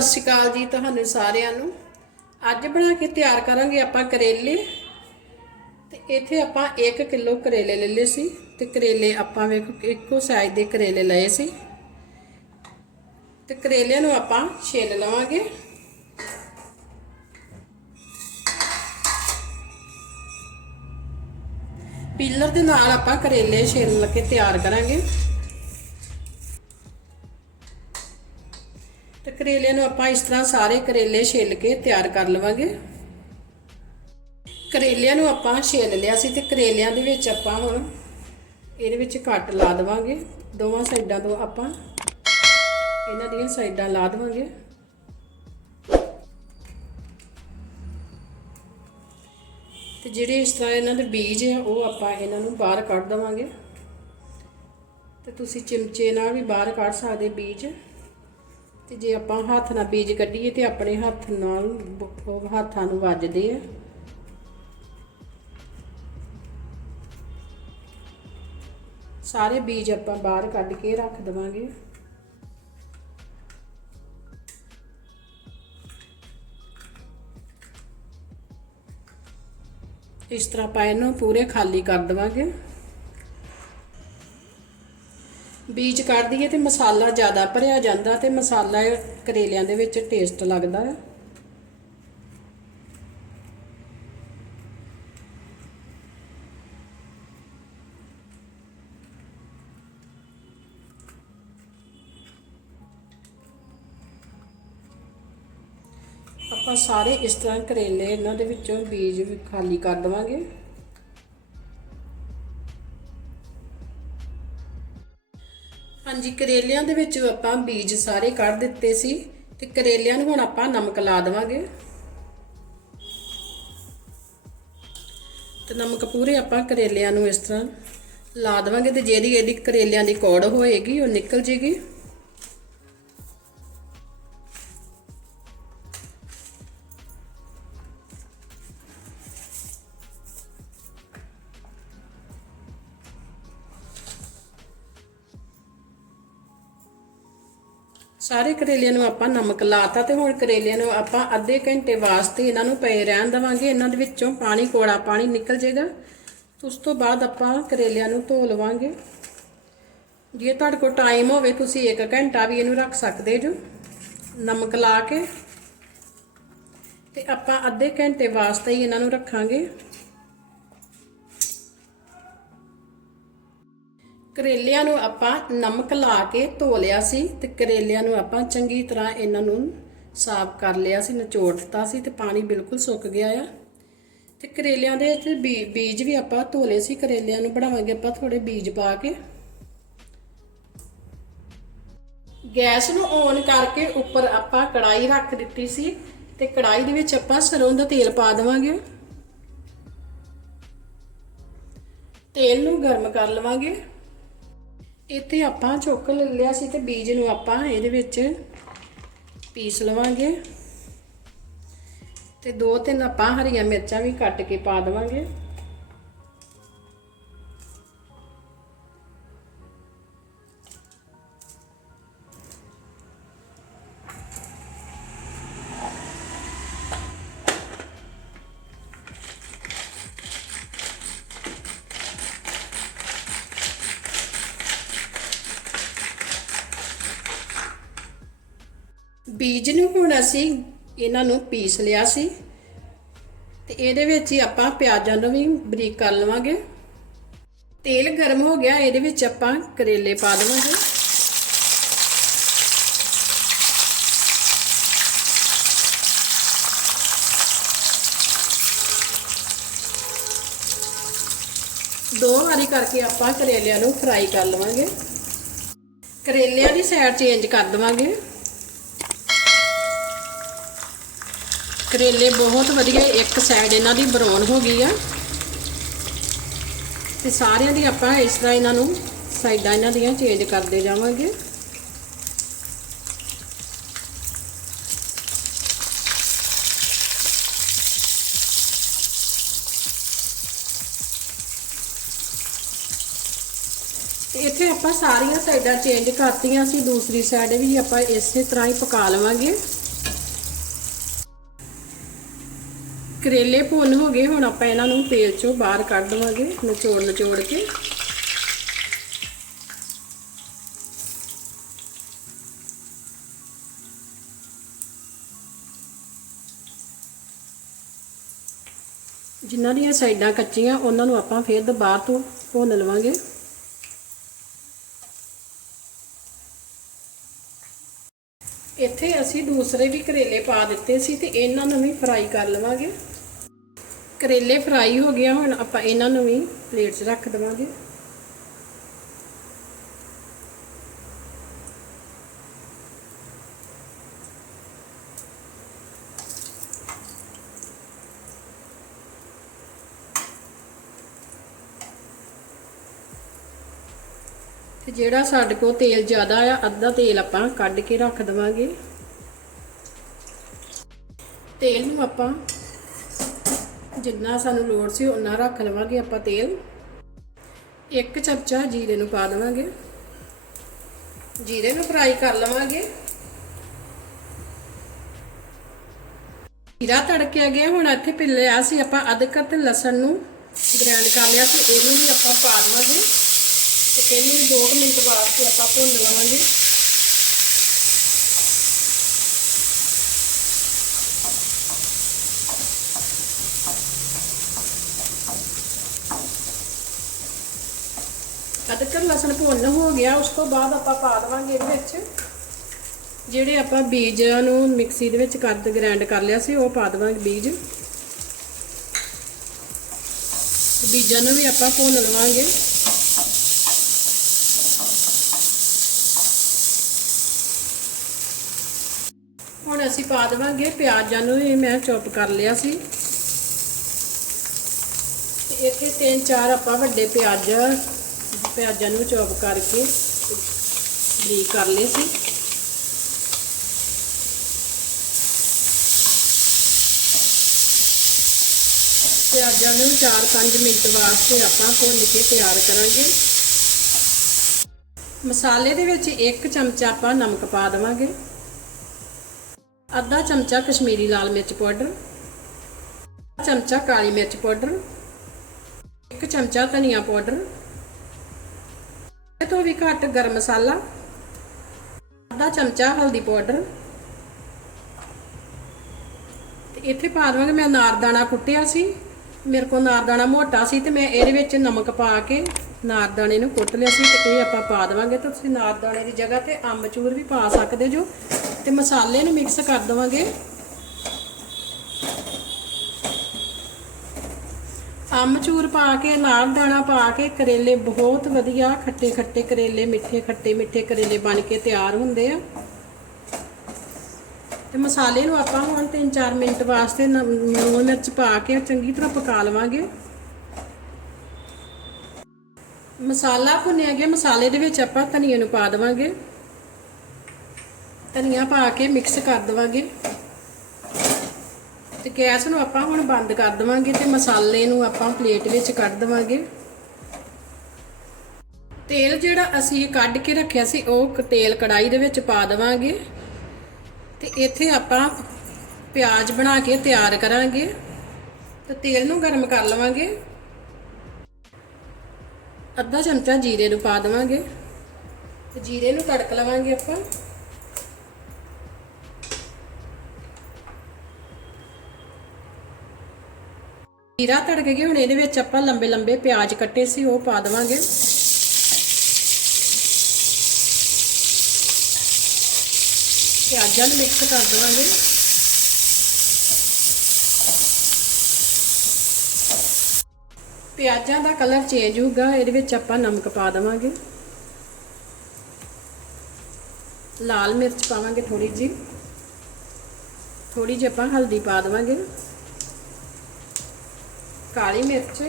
ਸਤਿ ਸ਼੍ਰੀ ਅਕਾਲ ਜੀ ਤੁਹਾਨੂੰ ਸਾਰਿਆਂ ਨੂੰ। ਅੱਜ ਬਣਾ ਕੇ ਤਿਆਰ ਕਰਾਂਗੇ ਆਪਾਂ ਕਰੇਲੇ। ਤੇ ਇੱਥੇ ਆਪਾਂ 1 ਕਿਲੋ ਕਰੇਲੇ ਲੈ ਲਏ ਸੀ ਤੇ ਕਰੇਲੇ ਆਪਾਂ ਵੇਖੋ ਇੱਕੋ ਸਾਈਜ਼ ਦੇ ਕਰੇਲੇ ਲਏ ਸੀ। ਤੇ ਕਰੇਲਿਆਂ ਨੂੰ ਆਪਾਂ ਛਿੱਲ ਲਵਾਂਗੇ। ਪੀਲਰ ਦੇ ਨਾਲ ਆਪਾਂ ਕਰੇਲੇ ਛਿੱਲ ਕੇ ਤਿਆਰ ਕਰਾਂਗੇ। ਤੇ ਕਰੇਲੇ ਨੂੰ ਆਪਾਂ ਇਸ ਤਰ੍ਹਾਂ ਸਾਰੇ ਕਰੇਲੇ ਛਿੱਲ ਕੇ ਤਿਆਰ ਕਰ ਲਵਾਂਗੇ। ਕਰੇਲਿਆਂ ਨੂੰ ਆਪਾਂ ਛਿੱਲ ਲਿਆ ਸੀ ਤੇ ਕਰੇਲਿਆਂ ਦੇ ਵਿੱਚ ਆਪਾਂ ਹੁਣ ਇਹਦੇ ਵਿੱਚ ਕੱਟ ਲਾ ਦੇਵਾਂਗੇ। ਦੋਵਾਂ ਸਾਈਡਾਂ ਤੋਂ ਆਪਾਂ ਇਹਨਾਂ ਦੀਆਂ ਸਾਈਡਾਂ ਲਾ ਦੇਵਾਂਗੇ। ਤੇ ਜਿਹੜੇ ਇਸ ਤਰ੍ਹਾਂ ਇਹਨਾਂ ਦੇ ਬੀਜ ਆ, ਉਹ ਆਪਾਂ ਇਹਨਾਂ ਨੂੰ ਬਾਹਰ ਕੱਢ ਦੇਵਾਂਗੇ। ਤੇ ਤੁਸੀਂ ਚਮਚੇ ਨਾਲ ਵੀ ਬਾਹਰ ਕੱਢ ਸਕਦੇ ਬੀਜ। ਤੇ ਜੇ ਆਪਾਂ ਹੱਥ ਨਾਲ ਬੀਜ ਕੱਢੀਏ ਤੇ ਆਪਣੇ ਹੱਥ ਨਾਲ ਬ- ਹੱਥਾਂ ਨੂੰ ਵੱਜਦੇ ਆ। ਸਾਰੇ ਬੀਜ ਆਪਾਂ ਬਾਹਰ ਕੱਢ ਕੇ ਰੱਖ ਦਵਾਂਗੇ। ਇਸ ਤਰ੍ਹਾਂ ਆਪਾਂ ਇਹਨੂੰ ਪੂਰੇ ਖਾਲੀ ਕਰ ਦਵਾਂਗੇ। ਬੀਜ ਕੱਢ ਦਈਏ ਤੇ ਮਸਾਲਾ ਜ਼ਿਆਦਾ ਭਰਿਆ ਜਾਂਦਾ ਤੇ ਮਸਾਲਾ ਕਰੇਲਿਆਂ ਦੇ ਵਿੱਚ ਟੇਸਟ ਲੱਗਦਾ ਹੈ। ਆਪਾਂ ਸਾਰੇ ਇਸ ਤਰ੍ਹਾਂ ਕਰੇਲੇ ਇਹਨਾਂ ਦੇ ਵਿੱਚੋਂ ਬੀਜ ਵੀ ਖਾਲੀ ਕਰ ਦਵਾਂਗੇ। ਹਾਂਜੀ, ਕਰੇਲਿਆਂ ਦੇ ਵਿੱਚ ਆਪਾਂ ਬੀਜ ਸਾਰੇ ਕੱਢ ਦਿੱਤੇ ਸੀ ਤੇ ਕਰੇਲਿਆਂ ਨੂੰ ਹੁਣ ਆਪਾਂ ਨਮਕ ਲਾ ਦੇਵਾਂਗੇ। ਤੇ ਨਮਕ ਪੂਰੇ ਆਪਾਂ ਕਰੇਲਿਆਂ ਨੂੰ ਇਸ ਤਰ੍ਹਾਂ ਲਾ ਦੇਵਾਂਗੇ ਤੇ ਜਿਹੜੀ ਇਹਦੀ ਕਰੇਲਿਆਂ ਦੀ ਕੌੜ ਹੋਏਗੀ, ਉਹ ਨਿਕਲ ਜੇਗੀ। ਸਾਰੇ ਕਰੇਲਿਆਂ ਨੂੰ ਆਪਾਂ ਨਮਕ ਲਾਤਾ ਤੇ ਹੁਣ ਕਰੇਲਿਆਂ ਨੂੰ ਆਪਾਂ ਅੱਧੇ ਘੰਟੇ ਵਾਸਤੇ ਇਹਨਾਂ ਨੂੰ ਪਏ ਰਹਿਣ ਦਵਾਂਗੇ। ਇਹਨਾਂ ਦੇ ਵਿੱਚੋਂ ਪਾਣੀ, ਕੋੜਾ ਪਾਣੀ ਨਿਕਲ ਜਾਏਗਾ। ਉਸ ਤੋਂ ਬਾਅਦ ਆਪਾਂ ਕਰੇਲਿਆਂ ਨੂੰ ਧੋ ਲਵਾਂਗੇ। ਜੇ ਤੁਹਾਡੇ ਕੋਲ ਟਾਈਮ ਹੋਵੇ, ਤੁਸੀਂ 1 ਘੰਟਾ ਵੀ ਇਹਨੂੰ ਰੱਖ ਸਕਦੇ ਜੋ, ਨਮਕ ਲਾ ਕੇ। ਤੇ ਆਪਾਂ ਅੱਧੇ ਘੰਟੇ ਵਾਸਤੇ ਹੀ ਇਹਨਾਂ ਨੂੰ ਰੱਖਾਂਗੇ। ਕਰੇਲਿਆਂ ਨੂੰ ਆਪਾਂ ਨਮਕ ਲਾ ਕੇ ਧੋ ਲਿਆ ਸੀ ਤੇ ਕਰੇਲਿਆਂ ਨੂੰ ਆਪਾਂ ਚੰਗੀ ਤਰ੍ਹਾਂ ਇਹਨਾਂ ਨੂੰ ਸਾਫ਼ ਕਰ ਲਿਆ ਸੀ ਨਿਚੋੜ ਦਿੱਤਾ ਸੀ ਤੇ ਪਾਣੀ ਬਿਲਕੁਲ ਸੁੱਕ ਗਿਆ ਆ। ਤੇ ਕਰੇਲਿਆਂ ਦੇ ਤੇ ਬੀਜ ਵੀ ਆਪਾਂ ਧੋ ਲਏ ਸੀ, ਕਰੇਲਿਆਂ ਨੂੰ ਬਣਾਵਾਂਗੇ ਆਪਾਂ ਥੋੜੇ ਬੀਜ ਪਾ ਕੇ। ਗੈਸ ਨੂੰ ਔਨ ਕਰਕੇ ਉੱਪਰ ਆਪਾਂ ਕੜਾਈ ਰੱਖ ਦਿੱਤੀ ਸੀ ਤੇ ਕੜਾਈ ਦੇ ਵਿੱਚ ਆਪਾਂ ਸਰੋਂ ਦਾ ਤੇਲ ਪਾ ਦੇਵਾਂਗੇ। ਤੇਲ ਨੂੰ ਗਰਮ ਕਰ ਲਵਾਂਗੇ। ਇੱਥੇ ਆਪਾਂ ਚੁੱਕ ਲੈ ਲਿਆ ਸੀ ਤੇ ਬੀਜ ਨੂੰ ਆਪਾਂ ਇਹਦੇ ਵਿੱਚ ਪੀਸ ਲਵਾਂਗੇ। ਤੇ ਦੋ ਤਿੰਨ ਆਪਾਂ ਹਰੀਆਂ ਮਿਰਚਾਂ ਵੀ ਕੱਟ ਕੇ ਪਾ ਦੇਵਾਂਗੇ। ਬੀਜ ਨੂੰ ਹੁਣ ਅਸੀਂ ਇਹਨਾਂ ਨੂੰ ਪੀਸ ਲਿਆ ਸੀ। ਤੇ ਇਹਦੇ ਵਿੱਚ ਹੀ ਆਪਾਂ ਪਿਆਜ਼ਾਂ ਨੂੰ ਵੀ ਬਰੀਕ ਕਰ ਲਵਾਂਗੇ। ਤੇਲ ਗਰਮ ਹੋ ਗਿਆ, ਇਹਦੇ ਵਿੱਚ ਆਪਾਂ ਕਰੇਲੇ ਪਾ ਦੇਵਾਂਗੇ। ਦੋ ਵਾਰੀ ਕਰਕੇ ਆਪਾਂ ਕਰੇਲਿਆਂ ਨੂੰ ਫਰਾਈ ਕਰ ਲਵਾਂਗੇ। ਕਰੇਲਿਆਂ ਦੀ ਸਾਈਡ ਚੇਂਜ ਕਰ ਦਵਾਂਗੇ। ਕਰੇਲੇ ਬਹੁਤ ਵਧੀਆ, ਇੱਕ ਸਾਈਡ ਇਹਨਾਂ ਦੀ ਬਰਾਊਨ ਹੋ ਗਈ ਆ। ਤੇ ਸਾਰਿਆਂ ਦੀ ਆਪਾਂ ਇਸ ਤਰ੍ਹਾਂ ਇਹਨਾਂ ਨੂੰ ਸਾਈਡਾਂ ਇਹਨਾਂ ਦੀਆਂ ਚੇਂਜ ਕਰਦੇ ਜਾਵਾਂਗੇ। ਇੱਥੇ ਆਪਾਂ ਸਾਰੀਆਂ ਸਾਈਡਾਂ ਚੇਂਜ ਕਰਤੀਆਂ ਸੀ, ਦੂਸਰੀ ਸਾਈਡ ਵੀ ਆਪਾਂ ਇਸੇ ਤਰ੍ਹਾਂ ਹੀ ਪਕਾ ਲਵਾਂਗੇ। ਕਰੇਲੇ ਭੁੰਨ ਹੋ ਗਏ, ਹੁਣ ਆਪਾਂ ਇਹਨਾਂ ਨੂੰ ਤੇਲ ਚੋਂ ਬਾਹਰ ਕੱਢ ਦਵਾਂਗੇ, ਨਿਚੋੜ ਨਿਚੋੜ ਕੇ। ਜਿਨ੍ਹਾਂ ਦੀਆਂ ਸਾਈਡਾਂ ਕੱਚੀਆਂ, ਉਹਨਾਂ ਨੂੰ ਆਪਾਂ ਫੇਰ ਦੁਬਾਰਾ ਤੋਂ ਭੁੰਨ ਲਵਾਂਗੇ। ਇੱਥੇ ਅਸੀਂ ਦੂਸਰੇ ਵੀ ਕਰੇਲੇ ਪਾ ਦਿੱਤੇ ਸੀ ਤੇ ਇਹਨਾਂ ਨੂੰ ਵੀ ਫਰਾਈ ਕਰ ਲਵਾਂਗੇ। ਕਰੇਲੇ ਫਰਾਈ ਹੋ ਗਏ ਹੁਣ ਆਪਾਂ ਇਹਨਾਂ ਨੂੰ ਵੀ ਪਲੇਟ 'ਚ ਰੱਖ ਦਵਾਂਗੇ। ਤੇ ਜਿਹੜਾ ਸਾਡੇ ਕੋਲ ਤੇਲ ਜ਼ਿਆਦਾ ਆ, ਅੱਧਾ ਤੇਲ ਆਪਾਂ ਕੱਢ ਕੇ ਰੱਖ ਦਵਾਂਗੇ। ਤੇਲ ਨੂੰ ਆਪਾਂ ਜਿੰਨਾ ਸਾਨੂੰ ਲੋੜ ਸੀ ਉਨਾ ਰੱਖ ਲਵਾਂਗੇ ਆਪਾਂ ਤੇਲ। ਇੱਕ ਚਮਚਾ ਜੀਰੇ ਨੂੰ ਪਾ ਦੇਵਾਂਗੇ। ਜੀਰੇ ਨੂੰ ਫਰਾਈ ਕਰ ਲਵਾਂਗੇ। ਜੀਰਾ ਤੜਕਿਆ ਗਿਆ, ਹੁਣ ਇੱਥੇ ਪਿੱਲਿਆ ਸੀ ਆਪਾਂ ਅਦਰਕ ਤੇ ਲਸਣ ਨੂੰ ਗ੍ਰਾਈਂਡ ਕਰ ਲਿਆ ਸੀ, ਇਹਨੂੰ ਵੀ ਆਪਾਂ ਪਾ ਦੇਵਾਂਗੇ। ਤੇ ਇਹਨੂੰ ਵੀ 2 ਮਿੰਟ ਵਾਸਤੇ ਆਪਾਂ ਭੁੰਨ ਲਵਾਂਗੇ। ਅਦਰਕ ਲਸਣ ਭੁੰਨ ਹੋ ਗਿਆ, ਉਸ ਤੋਂ ਬਾਅਦ ਆਪਾਂ ਪਾ ਦੇਵਾਂਗੇ ਇਹਦੇ ਵਿੱਚ। ਜਿਹੜੇ ਆਪਾਂ ਬੀਜਾਂ ਨੂੰ ਮਿਕਸੀ ਦੇ ਵਿੱਚ ਕੱਦ ਗ੍ਰਾਈਂਡ ਕਰ ਲਿਆ ਸੀ, ਉਹ ਪਾ ਦੇਵਾਂਗੇ ਬੀਜ। ਬੀਜਾਂ ਨੂੰ ਵੀ ਆਪਾਂ ਭੁੰਨ ਲਵਾਂਗੇ। ਹੁਣ ਅਸੀਂ ਪਾ ਦੇਵਾਂਗੇ ਪਿਆਜ਼ਾਂ ਨੂੰ ਵੀ ਮੈਂ ਚੌਪ ਕਰ ਲਿਆ ਸੀ। ਇੱਥੇ ਤਿੰਨ ਚਾਰ ਆਪਾਂ ਵੱਡੇ ਪਿਆਜ਼ ਪਿਆਜ਼ਾਂ ਨੂੰ ਚੌਪ ਕਰਕੇ ਬਰੀਕ ਕਰ ਲਏ ਸੀ। ਪਿਆਜ਼ਾਂ ਨੂੰ 4-5 ਮਿੰਟ ਵਾਸਤੇ ਆਪਾਂ ਭੁੰਨ ਕੇ ਤਿਆਰ ਕਰਾਂਗੇ। ਮਸਾਲੇ ਦੇ ਵਿੱਚ ਇੱਕ ਚਮਚਾ ਆਪਾਂ ਨਮਕ ਪਾ ਦੇਵਾਂਗੇ। ਅੱਧਾ ਚਮਚਾ ਕਸ਼ਮੀਰੀ ਲਾਲ ਮਿਰਚ ਪਾਊਡਰ, ਚਮਚਾ ਕਾਲੀ ਮਿਰਚ ਪਾਊਡਰ, ਇੱਕ ਚਮਚਾ ਧਨੀਆ ਪਾਊਡਰ ਤੋਂ ਵੀ ਘੱਟ ਗਰਮ ਮਸਾਲਾ, ਅੱਧਾ ਚਮਚਾ ਹਲਦੀ ਪਾਊਡਰ। ਤੇ ਇੱਥੇ ਪਾ ਦਵਾਂਗੇ, ਮੈਂ ਨਾਰਦਾਣਾ ਕੁੱਟਿਆ ਸੀ। ਮੇਰੇ ਕੋਲ ਨਾਰਦਾਣਾ ਮੋਟਾ ਸੀ ਤੇ ਮੈਂ ਇਹਦੇ ਵਿੱਚ ਨਮਕ ਪਾ ਕੇ ਨਾਰਦਾਣੇ ਨੂੰ ਕੁੱਟ ਲਿਆ ਸੀ ਤੇ ਇਹ ਆਪਾਂ ਪਾ ਦੇਵਾਂਗੇ। ਤਾਂ ਤੁਸੀਂ ਨਾਰਦਾਣੇ ਦੀ ਜਗ੍ਹਾ ਤੇ ਅੰਬਚੂਰ ਵੀ ਪਾ ਸਕਦੇ ਜੋ। ਤੇ ਮਸਾਲੇ ਨੂੰ ਮਿਕਸ ਕਰ ਦੇਵਾਂਗੇ। ਅਮਚੂਰ ਪਾ ਕੇ ਨਾਲ ਦਾਣਾ ਪਾ ਕੇ, ਕਰੇਲੇ ਬਹੁਤ ਵਧੀਆ ਖੱਟੇ ਖੱਟੇ ਕਰੇਲੇ, ਮਿੱਠੇ ਖੱਟੇ ਮਿੱਠੇ ਕਰੇਲੇ ਬਣ ਕੇ ਤਿਆਰ ਹੁੰਦੇ ਆ। ਤੇ ਮਸਾਲੇ ਨੂੰ ਆਪਾਂ ਹੁਣ 3-4 ਮਿੰਟ ਵਾਸਤੇ ਲੂਣ ਮਿਰਚ ਪਾ ਕੇ ਚੰਗੀ ਤਰ੍ਹਾਂ ਪਕਾ ਲਵਾਂਗੇ। ਮਸਾਲਾ ਭੁੰਨਿਆ ਗਿਆ, ਮਸਾਲੇ ਦੇ ਵਿੱਚ ਆਪਾਂ ਧਨੀਏ ਨੂੰ ਪਾ ਦੇਵਾਂਗੇ। ਧਨੀਆ ਪਾ ਕੇ ਮਿਕਸ ਕਰ ਦੇਵਾਂਗੇ। ਤੇ ਗੈਸ ਨੂੰ ਆਪਾਂ ਹੁਣ ਬੰਦ ਕਰ ਦੇਵਾਂਗੇ ਤੇ ਮਸਾਲੇ ਨੂੰ ਆਪਾਂ ਪਲੇਟ ਵਿੱਚ ਕੱਢ ਦੇਵਾਂਗੇ। ਤੇਲ ਜਿਹੜਾ ਅਸੀਂ ਕੱਢ ਕੇ ਰੱਖਿਆ ਸੀ, ਉਹ ਤੇਲ ਕੜਾਈ ਦੇ ਵਿੱਚ ਪਾ ਦੇਵਾਂਗੇ। ਤੇ ਇੱਥੇ ਆਪਾਂ ਪਿਆਜ਼ ਬਣਾ ਕੇ ਤਿਆਰ ਕਰਾਂਗੇ। ਤੇ ਤੇਲ ਨੂੰ ਗਰਮ ਕਰ ਲਵਾਂਗੇ। ਅੱਧਾ ਚਮਚਾ ਜੀਰੇ ਨੂੰ ਪਾ ਦੇਵਾਂਗੇ। ਤੇ ਜੀਰੇ ਨੂੰ ਤੜਕ ਲਵਾਂਗੇ ਆਪਾਂ। ਜੀਰਾ ਤੜਕ ਗਿਆ ਹੁਣ ਇਹਦੇ ਵਿੱਚ ਆਪਾਂ ਲੰਬੇ ਲੰਬੇ ਪਿਆਜ਼ ਕੱਟੇ ਸੀ, ਉਹ ਪਾ ਦੇਵਾਂਗੇ। ਪਿਆਜ਼ਾਂ ਨੂੰ ਮਿਕਸ ਕਰ ਦੇਵਾਂਗੇ। ਪਿਆਜ਼ਾਂ ਦਾ ਕਲਰ ਚੇਂਜ ਹੋਊਗਾ, ਇਹਦੇ ਵਿੱਚ ਆਪਾਂ ਨਮਕ ਪਾ ਦੇਵਾਂਗੇ। ਲਾਲ ਮਿਰਚ ਪਾਵਾਂਗੇ ਥੋੜੀ ਜੀ ਥੋੜੀ ਜਿਹੀ ਆਪਾਂ ਹਲਦੀ ਪਾ ਦੇਵਾਂਗੇ। ਕਾਲੀ ਮਿਰਚ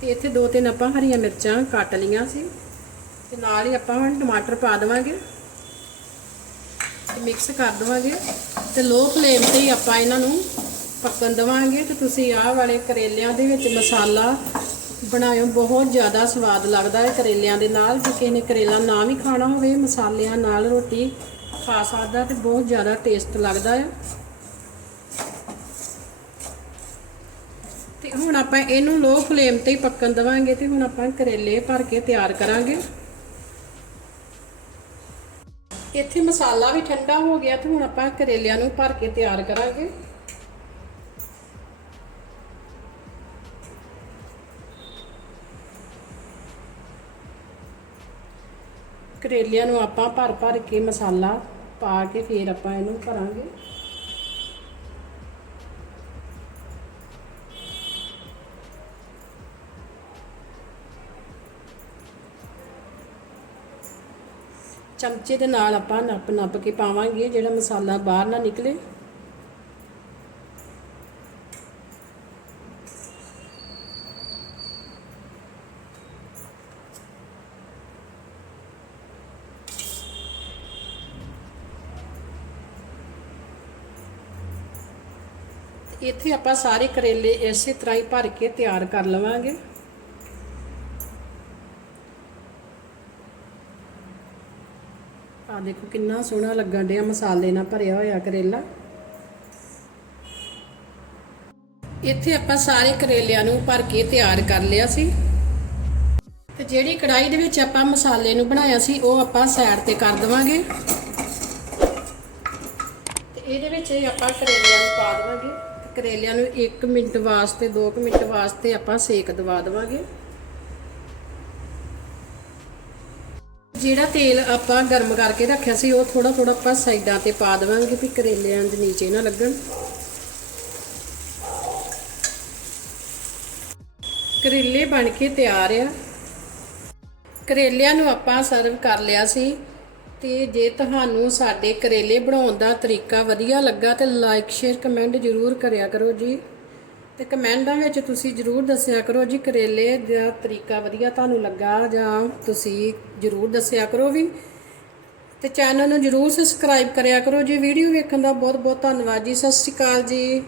ਤੇ ਇੱਥੇ ਦੋ ਤਿੰਨ ਆਪਾਂ ਹਰੀਆਂ ਮਿਰਚਾਂ ਕੱਟ ਲਈਆਂ ਸੀ ਤੇ ਨਾਲ ਹੀ ਆਪਾਂ ਹੁਣ ਟਮਾਟਰ ਪਾ ਦੇਵਾਂਗੇ ਤੇ ਮਿਕਸ ਕਰ ਦੇਵਾਂਗੇ ਤੇ ਲੋ ਫਲੇਮ ਤੇ ਹੀ ਆਪਾਂ ਇਹਨਾਂ ਨੂੰ ਪੱਕਣ ਦੇਵਾਂਗੇ ਤੇ ਤੁਸੀਂ ਆਹ ਵਾਲੇ ਕਰੇਲਿਆਂ ਦੇ ਵਿੱਚ ਮਸਾਲਾ ਬਣਾਇਓ, ਬਹੁਤ ਜ਼ਿਆਦਾ ਸਵਾਦ ਲੱਗਦਾ ਹੈ ਕਰੇਲਿਆਂ ਦੇ ਨਾਲ, ਜੇ ਕਿਸੇ ਨੇ ਕਰੇਲਾ ਨਾ ਵੀ ਖਾਣਾ ਹੋਵੇ, ਮਸਾਲਿਆਂ ਨਾਲ ਰੋਟੀ ਖਾ ਸਕਦਾ ਤੇ ਬਹੁਤ ਜ਼ਿਆਦਾ ਟੇਸਟ ਲੱਗਦਾ ਹੈ ਹੁਣ ਆਪਾਂ ਇਹਨੂੰ ਲੋ ਫਲੇਮ ਤੇ ਹੀ ਪੱਕਣ ਦਵਾਂਗੇ ਤੇ ਹੁਣ ਆਪਾਂ ਕਰੇਲੇ ਭਰ ਕੇ ਤਿਆਰ ਕਰਾਂਗੇ। ਇੱਥੇ ਮਸਾਲਾ ਵੀ ਠੰਡਾ ਹੋ ਗਿਆ ਤੇ ਹੁਣ ਆਪਾਂ ਕਰੇਲਿਆਂ ਨੂੰ ਭਰ ਕੇ ਤਿਆਰ ਕਰਾਂਗੇ। ਕਰੇਲਿਆਂ ਨੂੰ ਆਪਾਂ ਭਰ ਭਰ ਕੇ ਮਸਾਲਾ ਪਾ ਕੇ ਫਿਰ ਆਪਾਂ ਇਹਨੂੰ ਭਰਾਂਗੇ। ਚਮਚੇ ਦੇ ਨਾਲ ਆਪਾਂ ਨੱਪ ਨੱਪ ਕੇ ਪਾਵਾਂਗੇ, ਜਿਹੜਾ ਮਸਾਲਾ ਬਾਹਰ ਨਾ ਨਿਕਲੇ। ਇੱਥੇ ਆਪਾਂ ਸਾਰੇ ਕਰੇਲੇ ਇਸੇ ਤਰ੍ਹਾਂ ਹੀ ਭਰ ਕੇ ਤਿਆਰ ਕਰ ਲਵਾਂਗੇ। ਆ ਦੇਖੋ ਕਿੰਨਾ ਸੋਹਣਾ ਲੱਗਣ ਡਿਆ, ਮਸਾਲੇ ਨਾਲ ਭਰਿਆ ਹੋਇਆ ਕਰੇਲਾ। ਇੱਥੇ ਆਪਾਂ ਸਾਰੇ ਕਰੇਲਿਆਂ ਨੂੰ ਭਰ ਕੇ ਤਿਆਰ ਕਰ ਲਿਆ ਸੀ। ਤੇ ਜਿਹੜੀ ਕੜਾਈ ਦੇ ਵਿੱਚ ਆਪਾਂ ਮਸਾਲੇ ਨੂੰ ਬਣਾਇਆ ਸੀ, ਉਹ ਆਪਾਂ ਸਾਈਡ ਤੇ ਕਰ ਦੇਵਾਂਗੇ। ਤੇ ਇਹਦੇ ਵਿੱਚ ਹੀ ਆਪਾਂ ਕਰੇਲਿਆਂ ਨੂੰ ਪਾ ਦੇਵਾਂਗੇ। ਕਰੇਲਿਆਂ ਨੂੰ 1 ਮਿੰਟ ਵਾਸਤੇ 2 ਮਿੰਟ ਵਾਸਤੇ ਆਪਾਂ ਸੇਕ ਦਵਾ ਦੇਵਾਂਗੇ। ਜਿਹੜਾ ਤੇਲ ਆਪਾਂ ਗਰਮ ਕਰਕੇ ਰੱਖਿਆ ਸੀ, ਉਹ ਥੋੜਾ ਥੋੜਾ ਆਪਾਂ ਸਾਈਡਾਂ ਤੇ ਪਾ ਦੇਵਾਂਗੇ ਵੀ ਕਰੇਲਿਆਂ ਦੇ ਨੀਚੇ ਨਾ ਲੱਗਣ। ਕਰੇਲੇ ਬਣ ਕੇ ਤਿਆਰ ਆ। ਕਰੇਲਿਆਂ ਨੂੰ ਆਪਾਂ ਸਰਵ ਕਰ ਲਿਆ ਸੀ ਤੇ ਜੇ ਤੁਹਾਨੂੰ ਸਾਡੇ ਕਰੇਲੇ ਬਣਾਉਣ ਦਾ ਤਰੀਕਾ ਵਧੀਆ ਲੱਗਾ ਤੇ ਲਾਈਕ ਸ਼ੇਅਰ ਕਮੈਂਟ ਜ਼ਰੂਰ ਕਰਿਆ ਕਰੋ ਜੀ। ਤੇ ਕਮੈਂਟਾਂ ਵਿੱਚ ਤੁਸੀਂ ਜ਼ਰੂਰ ਦੱਸਿਆ ਕਰੋ ਜੀ, ਕਰੇਲੇ ਦਾ ਤਰੀਕਾ ਵਧੀਆ ਤੁਹਾਨੂੰ ਲੱਗਾ ਜਾਂ ਤੁਸੀਂ ਜ਼ਰੂਰ ਦੱਸਿਆ ਕਰੋ ਵੀ। ਤੇ ਚੈਨਲ ਨੂੰ ਜ਼ਰੂਰ ਸਬਸਕ੍ਰਾਈਬ ਕਰਿਆ ਕਰੋ ਜੀ ਵੀਡੀਓ ਵੇਖਣ ਦਾ ਬਹੁਤ ਬਹੁਤ ਧੰਨਵਾਦ ਜੀ, ਸਤਿ ਸ਼੍ਰੀ ਅਕਾਲ ਜੀ।